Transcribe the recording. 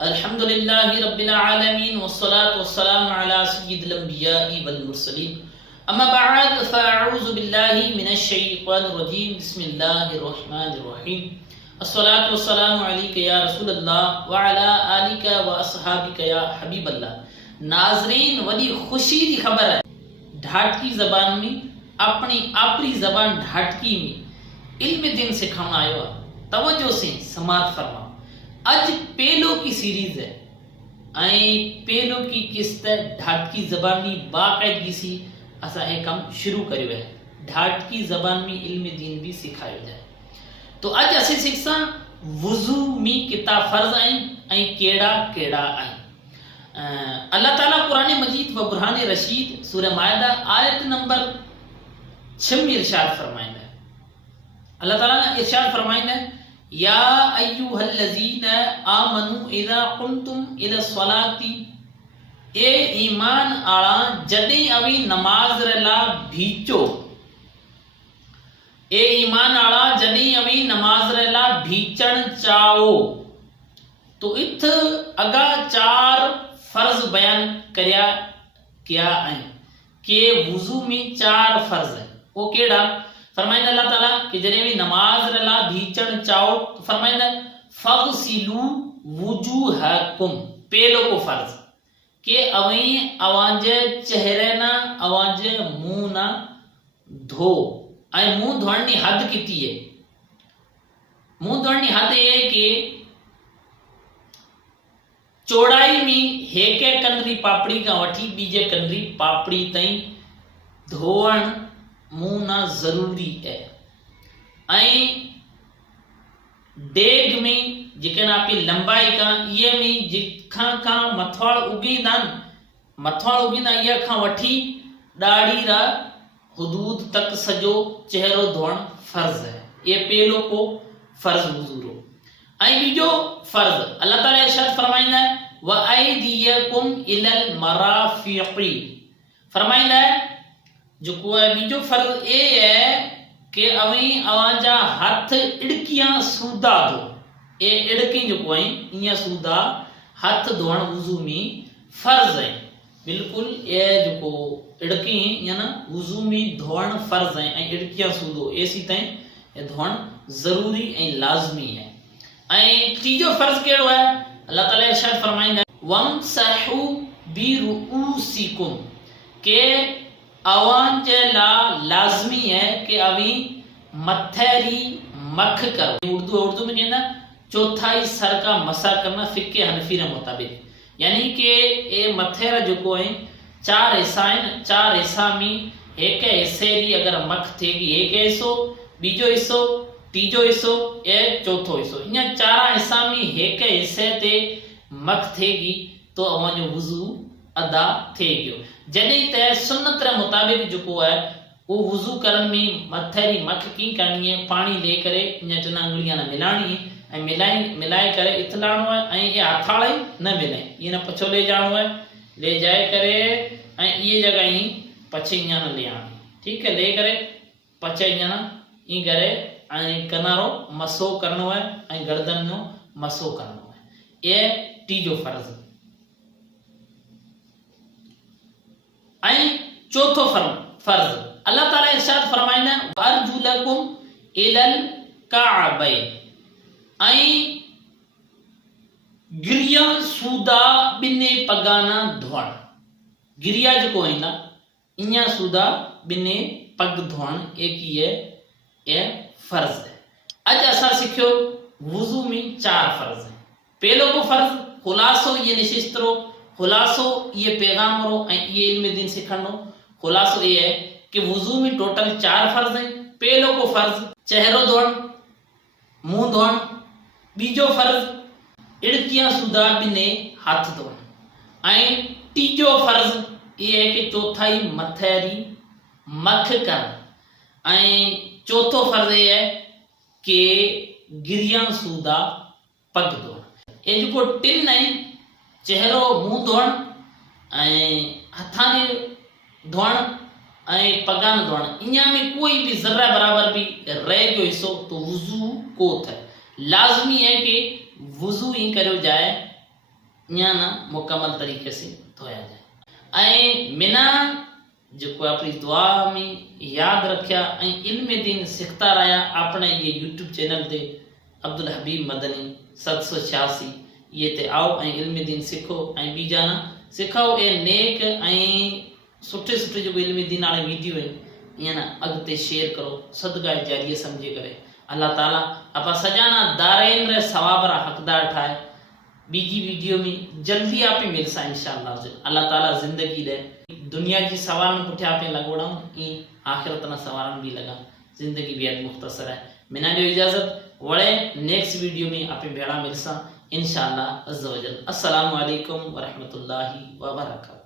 अल्हम्दुलिल्लाहि रब्बिल आलमीन वस्सलातु वस्सलामु अला सय्यिदिल अंबियाइ वल मुरसलीन अम्मा बअद फअऊज़ु बिल्लाहि मिनश शैतानिर रजीम बिस्मिल्लाहिर रहमानिर रहीम अस्सलातु वस्सलामु अलैका या रसूलल्लाह व अला आलिका व अस्हाबिका या हबीबल्लाह। नाज़रीन, वॾी ख़ुशी की ख़बर है, ढाटकी ज़बान में अपनी आपरी ज़बान ढाटकी में इल्म दिन सिखाना आयो है। तवज्जो से समात फरमाओ। आज पेलो की सीरीज है पेलो की किस्त ढाटकी ज़बान में बाकायदगी सी असा एक कम शुरू करियो है। ढाटकी ज़बान में इल्म दीन भी सिखायो जाए। तो आज असी शिक्षा वुजू में किता फर्ज आई केड़ा केड़ा आई। अल्लाह ताला कुरान मजीद व बुरहान रशीद सूरह मायदा आयत नंबर 6 में इरशाद फरमाइंदा है। अल्लाह ताला ने इरशाद फरमाइंदा है, या अय्युहल्लज़ीना आमनू इज़ा कुंतुम इला स्वलाती, ए ईमान आला जदे अवी नमाज रला भीचो। ए ईमान आला जदे अवी नमाज रला भीचण चाओ। तो इत अगा 4 फर्ज बयान करया क्या है कि वुजू में 4 फर्ज है। वो केड़ा फरमाइंदा अल्लाह ताला कि जने भी नमाज रला भीचण चाओ तो फरमाइंदा फगसिलू वुजूहकुम, पेलो को फर्ज के अवई अवांजे चेहरे ना अवांजे मुंह ना धो। आई मुंह धोण नी हद किती है। मुंह धोण नी हद ये कि चौड़ाई में हेके कंदरी पापड़ी का वठी बीजे कंदरी पापड़ी ताई धोवण मुंह ना जरूरी है। डेग में जिकन आपकी लंबाई का ये में जिखा का मथवाड़ उगींदा ये खा वठी दाढ़ी रा हुदूद तक सजो चेहरो धोण फर्ज है। ये पेलो को फर्ज वुजूरो। बीजो फर्ज अल्लाह ताला इरशाद फरमाइंदा है, व अयदियकुम इलल मराफिक़ी। फरमाइंदा है जो कोई बीजो फर्ज ए है कि अवी अवांजा हाथ इड़कियां सूदा दो। ए इड़की जो कोई इया सूदा हाथ धोण वुजू में फर्ज है। बिल्कुल ये जो को इड़की या ना वुजू में धोण फर्ज है। इड़कियां सूदो ऐसी तई ये धोण जरूरी ए लाजमी है। तीजो फर्ज केड़ो है, अल्लाह ताला इरशाद फरमाइंदा वमसहू बिरुऊसिकुम के अवान जेला लाजमी है कि अवी मथेरी मख करो। उर्दू में कहना चौथाई सर का मसा करना फिक्के हनफी के मुताबिक, यानी कि ए मथेरा जो को है 4 हिस्सा है। 4 हिस्सा में एक हिस्से री अगर मख थेगी एक हिस्सो, बीजो हिस्सो, तीजो हिस्सो ए चौथो हिस्सो। इन 4 हिस्सा में एक हिस्से ते मख थेगी तो अवाजो वुजू अदा थे गयो। जॾहिं त सुन्नत रे मुताबिक जो है वो वुजू करन में मथेरी मख की करनी है। पानी ले करे इन 2 अंगुलियां ना मिलानी है। मिलाए करे इतलाणो है। ये हथाड़े न मिलाए, ये न पछो ले जानो है। ले जाए करे ये जगह ही पछे इया न ले आनी। ठीक है, ले करे पछे इया ना ई करे कनारो मसो करनो है। गर्दन नो मसो करनो है। ये तीजो फर्ज। चौथो फर्ज अल्लाह ताला इरशाद फरमाइंदा अर्जुलकुम इलल काबैन। गिरिया सूदा बिने पगाना धोण। गिरिया जो को है इया सूदा बिने पग धोण एक ही है। ये फर्ज है। आज असा सिखियो वुजू में 4 फर्ज है। पहलो को फर्ज खुलासो ये निशिस्तरो, खुलासो ये पैगाम रो ये इल्म दिन सिखनो। खुलासो ये है कि वुजू में टोटल 4 फर्ज है। पहलो को फर्ज चेहरो धोण, मुंह धोण। बीजो फर्ज इड़कियां सुधा बिने हाथ धोण। तीजो फर्ज ये है कि चौथाई मथेरी मख कर। चौथो फर्ज ये है कि गिरिया सूदा पग धोण। ये जो 3 है चेहरो मुंह धोण हथाने धोण पगान धोण, इया में कोई भी जर्रा बराबर भी रह गयो हिस्सो तो वुजू को थे। लाजमी है कि वुजू ही करो जाए या ना मुकम्मल तरीके से धोया जाए। ऐं बिना जो अपनी दुआ में याद रखा इल्म दीन सिखता रहा अपने ये यूट्यूब चैनल ते अब्दुल हबीब मदनी 786 ये ते आओ इल्म दीन सिखो बी जाना सिखाओ ए नेक सुठे सुठे जो इल्म दीन वाले वीडियो है या ना अगते शेयर करो सदका जारिये समझे करे अल्लाह ताला अपा सजाना दारैन रे सवाब रा हकदार ठाए। बीजी वीडियो में जल्दी आप मिलसा इंशाअल्लाह। अल्लाह ताला जिंदगी दे दुनिया की सवारन पुठे आप लगोड़ा आखिरत ना सवारन भी लगा जिंदगी बेहद मुख्तसर है। मिना जो इजाजत वड़े नेक्स्ट वीडियो में आप भेड़ा मिलसा इंशाअल्लाह अज़्ज़ा वजल। अस्सलामु अलैकुम व रहमतुल्लाहि व बरकातहू।